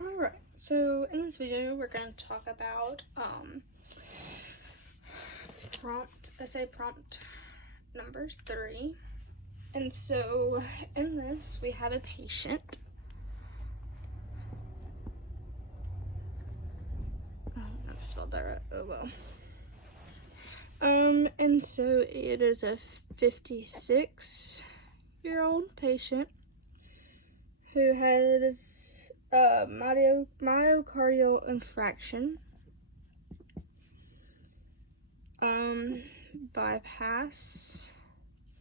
Alright, so in this video we're going to talk about essay prompt number 3. And so in this we have a patient. Oh, I spelled that right. Oh well. And so it is a 56-year-old patient who has myocardial infarction, bypass,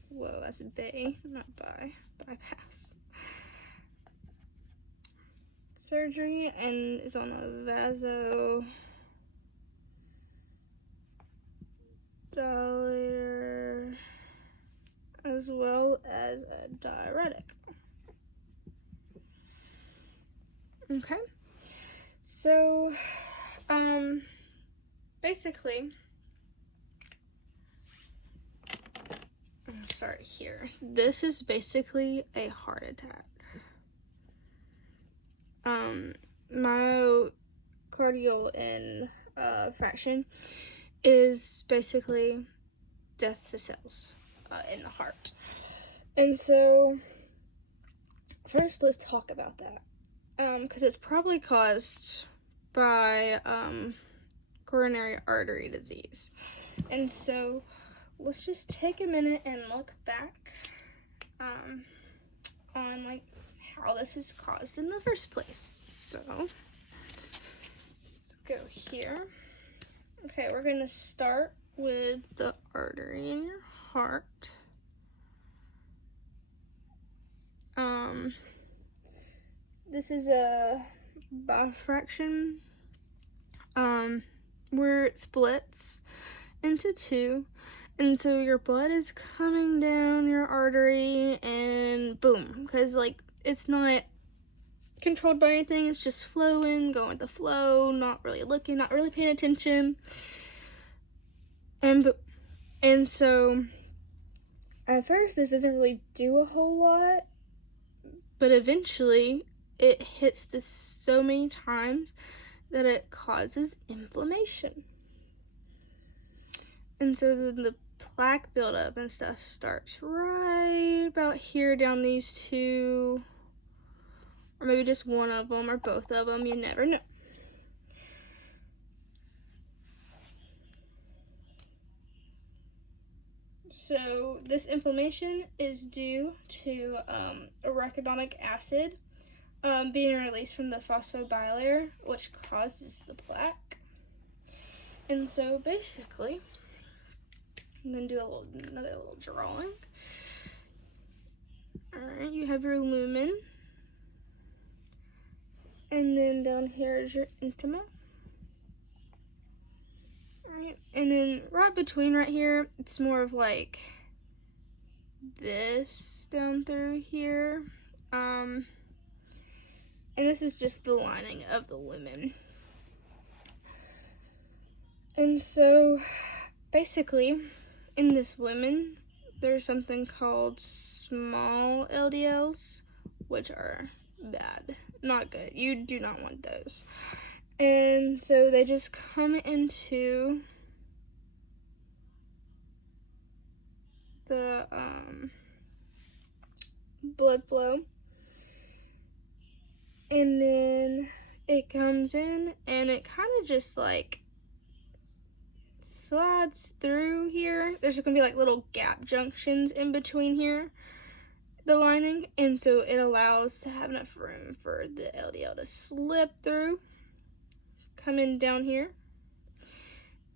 whoa, that's a B, not bypass, surgery, and is on a vasodilator as well as a diuretic. Okay, so basically, I'm gonna start here. This is basically a heart attack. Myocardial infarction is basically death to cells in the heart. And so first let's talk about that. Because it's probably caused by coronary artery disease. And so let's just take a minute and look back on like how this is caused in the first place. So let's go here. Okay, we're gonna start with the artery in your heart. This is a bifraction where it splits into two, and so your blood is coming down your artery and boom, because like it's not controlled by anything, it's just flowing, going with the flow, not really looking, not really paying attention, and so at first this doesn't really do a whole lot, but eventually it hits this so many times that it causes inflammation. And so then the plaque buildup and stuff starts right about here down these two, or maybe just one of them or both of them, you never know. So this inflammation is due to arachidonic acid being released from the phosphodilator, which causes the plaque. And so basically, I'm going to do another little drawing. Alright, you have your lumen. And then down here is your intima. Alright, and then right between right here, it's more of like this down through here. And this is just the lining of the lumen. And so basically in this lumen there's something called small LDLs, which are bad, not good. You do not want those. And so they just come into the blood flow, and then it comes in and it kind of just like slides through here. There's gonna be like little gap junctions in between here, the lining, and so it allows to have enough room for the LDL to slip through, come in down here,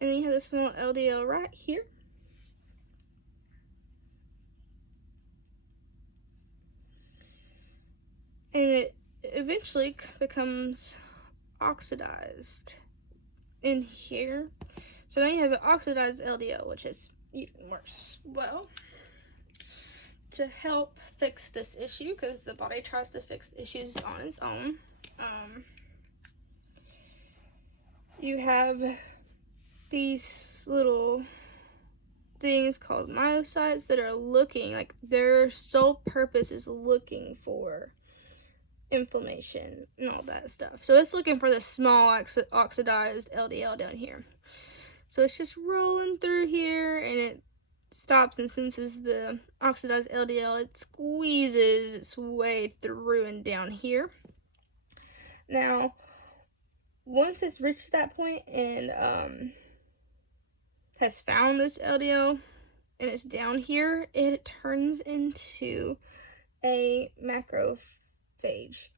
and then you have the small LDL right here. And it eventually becomes oxidized in here. So now you have an oxidized LDL, which is even worse. Well, to help fix this issue, because the body tries to fix issues on its own, you have these little things called myocytes that are looking, like their sole purpose is looking for inflammation and all that stuff. So it's looking for the small oxidized LDL down here. So it's just rolling through here, and it stops and senses the oxidized LDL. It squeezes its way through and down here. Now, once it's reached that point and has found this LDL and it's down here, it turns into a macrophage.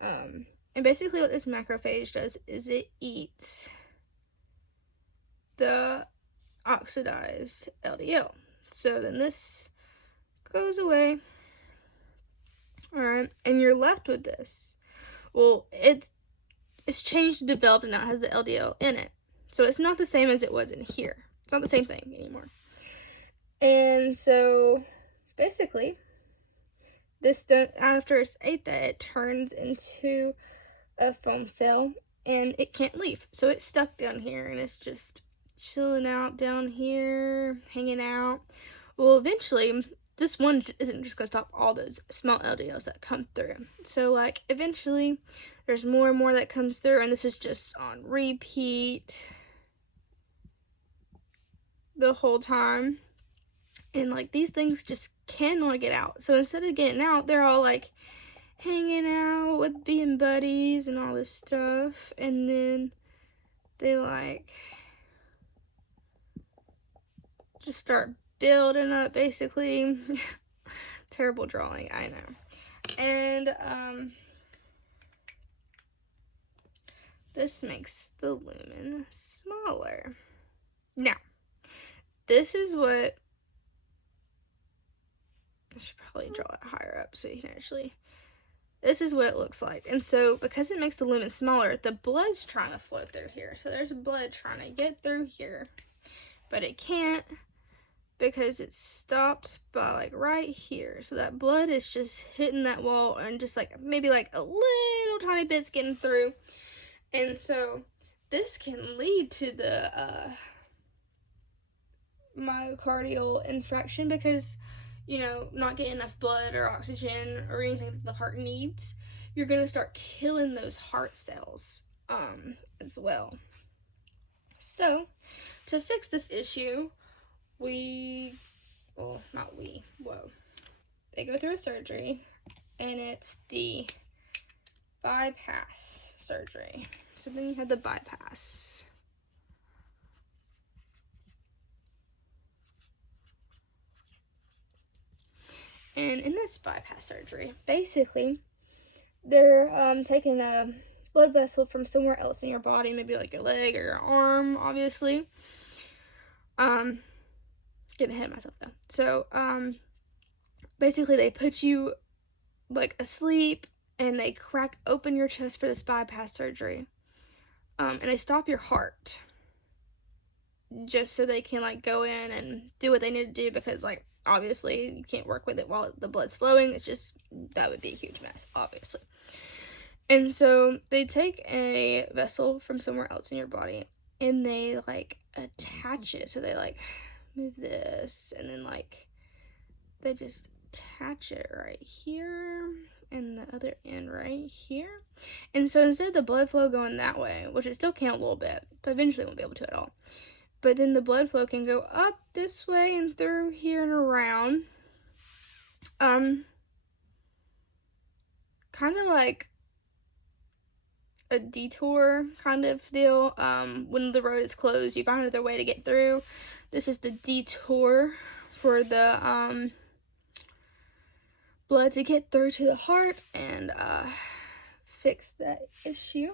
And basically what this macrophage does is it eats the oxidized LDL. So then this goes away. Alright, and you're left with this. Well, it's changed and developed and now it has the LDL in it. So it's not the same as it was in here. It's not the same thing anymore. And so basically, this after it's ate that, it turns into a foam cell and it can't leave. So it's stuck down here and it's just chilling out down here, hanging out. Well, eventually, this one isn't just going to stop all those small LDLs that come through. So, like, eventually, there's more and more that comes through, and this is just on repeat the whole time. And, like, these things just cannot get out. So, instead of getting out, they're all, like, hanging out with being buddies and all this stuff. And then they, like, just start building up, basically. Terrible drawing, I know. And this makes the lumen smaller. Now, this is what, I should probably draw it higher up so you can actually, this is what it looks like. And so because it makes the lumen smaller, the blood's trying to flow through here. So there's blood trying to get through here, but it can't, because it's stopped by like right here. So that blood is just hitting that wall and just like maybe like a little tiny bit's getting through. And so this can lead to the myocardial infarction because, you know, not getting enough blood or oxygen or anything that the heart needs. You're going to start killing those heart cells as well. So to fix this issue, they go through a surgery, and it's the bypass surgery. So then you have the bypass. And in this bypass surgery, basically, they're taking a blood vessel from somewhere else in your body, maybe like your leg or your arm, obviously. Getting ahead of myself though. So, basically they put you like asleep and they crack open your chest for this bypass surgery. And they stop your heart just so they can like go in and do what they need to do, because like obviously you can't work with it while the blood's flowing. It's just, that would be a huge mess, obviously. And so they take a vessel from somewhere else in your body and they like attach it. So they like move this and then like they just attach it right here and the other end right here. And so instead of the blood flow going that way, which it still can a little bit, but eventually won't be able to at all, but then the blood flow can go up this way and through here and around. Kind of like a detour kind of deal. When the road is closed, you find another way to get through. This is the detour for the blood to get through to the heart and fix that issue.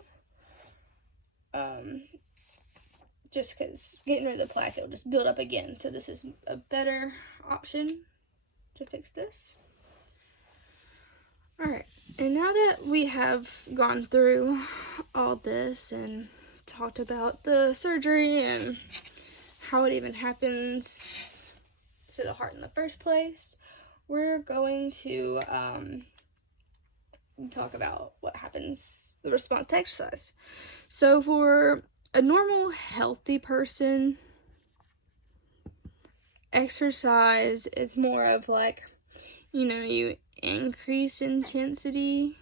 Just because getting rid of the plaque, it'll just build up again. So this is a better option to fix this. Alright, and now that we have gone through all this and talked about the surgery and how it even happens to the heart in the first place, we're going to talk about what happens, the response to exercise. So for a normal, healthy person, exercise is more of like, you know, you increase intensity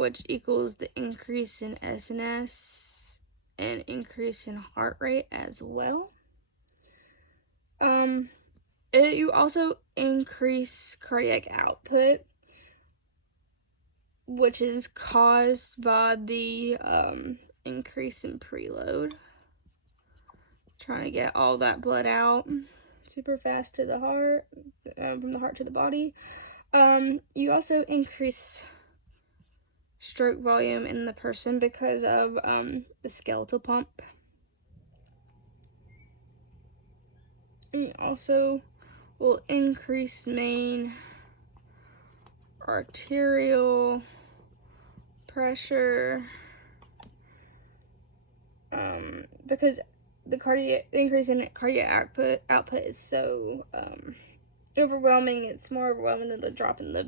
which equals the increase in SNS and increase in heart rate as well. You also increase cardiac output, which is caused by the increase in preload. Trying to get all that blood out super fast to the heart, from the heart to the body. You also increase stroke volume in the person because of the skeletal pump. And you also will increase main arterial pressure, because the increase in cardiac output is so overwhelming. It's more overwhelming than the drop in the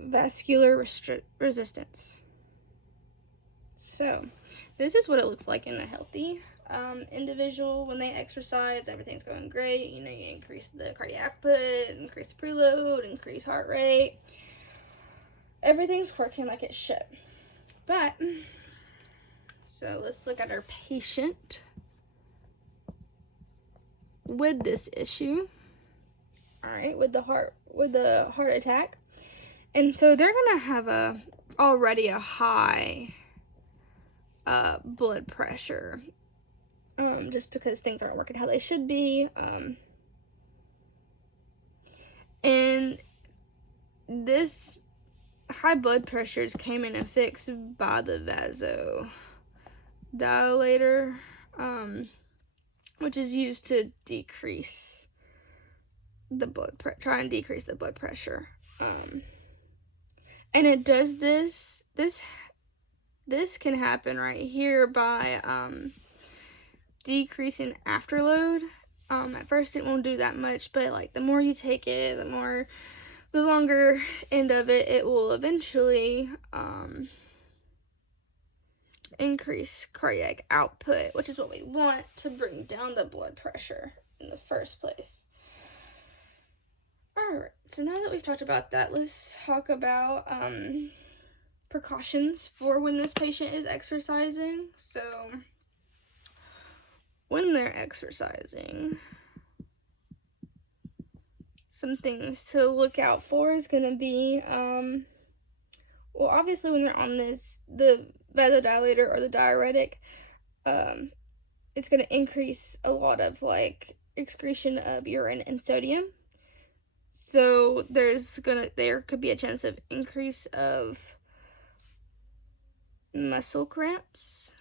vascular resistance. So this is what it looks like in a healthy individual. When they exercise, everything's going great. You increase the cardiac output, increase the preload, increase heart rate. Everything's working like it should. But so let's look at our patient with this issue. All right, with the heart attack. And so they're gonna have already a high blood pressure, just because things aren't working how they should be. And this high blood pressures came in and fixed by the vasodilator, which is used to decrease the try and decrease the blood pressure. And it does this can happen right here by decreasing afterload. At first it won't do that much, but like the more you take it, the longer end of it will eventually increase cardiac output, which is what we want to bring down the blood pressure in the first place. Alright, so now that we've talked about that, let's talk about precautions for when this patient is exercising. So when they're exercising, some things to look out for is going to be, well, obviously when they're on the vasodilator or the diuretic, it's going to increase a lot of like excretion of urine and sodium. So there could be a chance of increase of muscle cramps.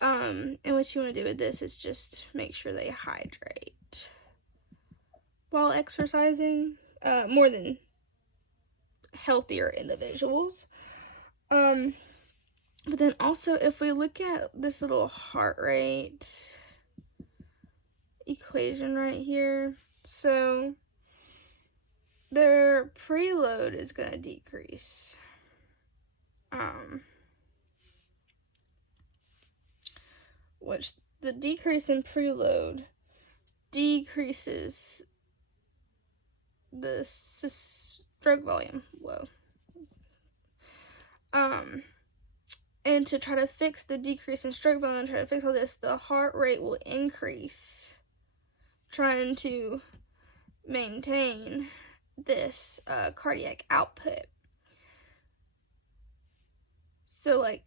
And what you want to do with this is just make sure they hydrate while exercising, more than healthier individuals. But then also, if we look at this little heart rate equation right here, so their preload is going to decrease. Which the decrease in preload decreases the stroke volume. Whoa. And to try to fix the decrease in stroke volume, try to fix all this, the heart rate will increase, trying to maintain this cardiac output. So like,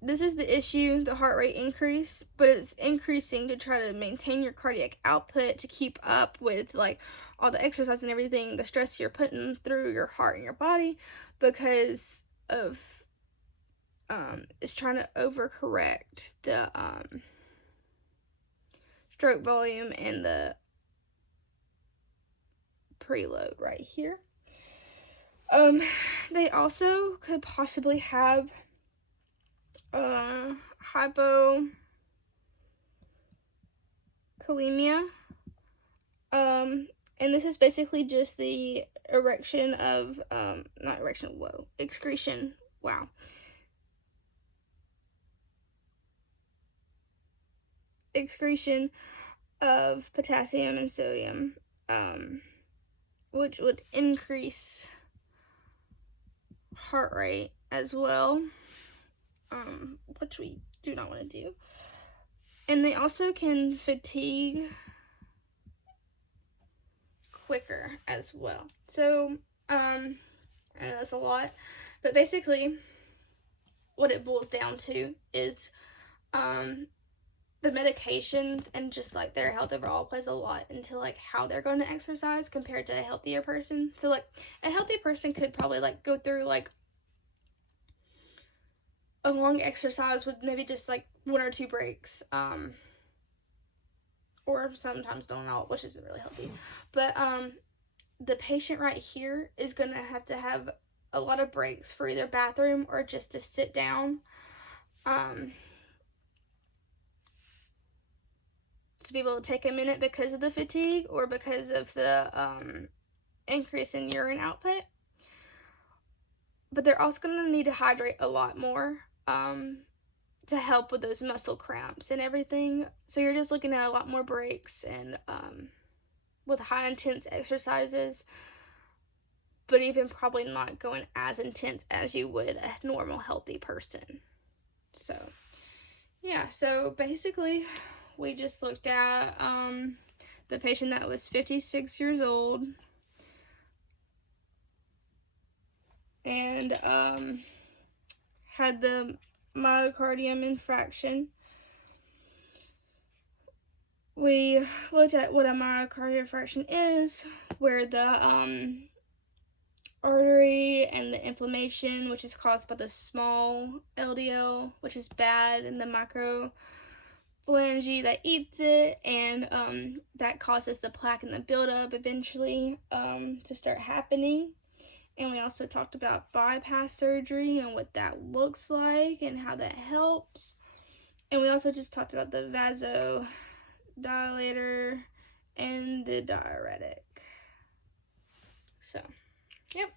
this is the issue, the heart rate increase, but it's increasing to try to maintain your cardiac output to keep up with like all the exercise and everything, the stress you're putting through your heart and your body, because of it's trying to overcorrect the stroke volume and the preload right here. They also could possibly have hypokalemia, and this is basically just the excretion of potassium and sodium, which would increase heart rate as well, which we do not want to do. And they also can fatigue quicker as well. So, I know that's a lot, but basically what it boils down to is the medications and just like their health overall plays a lot into like how they're going to exercise compared to a healthier person. So like a healthy person could probably like go through like a long exercise with maybe just like 1 or 2 breaks, or sometimes don't all, which isn't really healthy. But the patient right here is going to have a lot of breaks for either bathroom or just to sit down, to be able to take a minute because of the fatigue or because of the increase in urine output. But they're also going to need to hydrate a lot more to help with those muscle cramps and everything. So you're just looking at a lot more breaks and with high intense exercises, but even probably not going as intense as you would a normal healthy person. So yeah, so basically we just looked at the patient that was 56 years old and had the myocardium infarction. We looked at what a myocardial infarction is, where the artery and the inflammation, which is caused by the small LDL, which is bad, and the microphalange that eats it, and that causes the plaque and the buildup eventually to start happening. And we also talked about bypass surgery and what that looks like and how that helps. And we also just talked about the vasodilator and the diuretic. So, yep.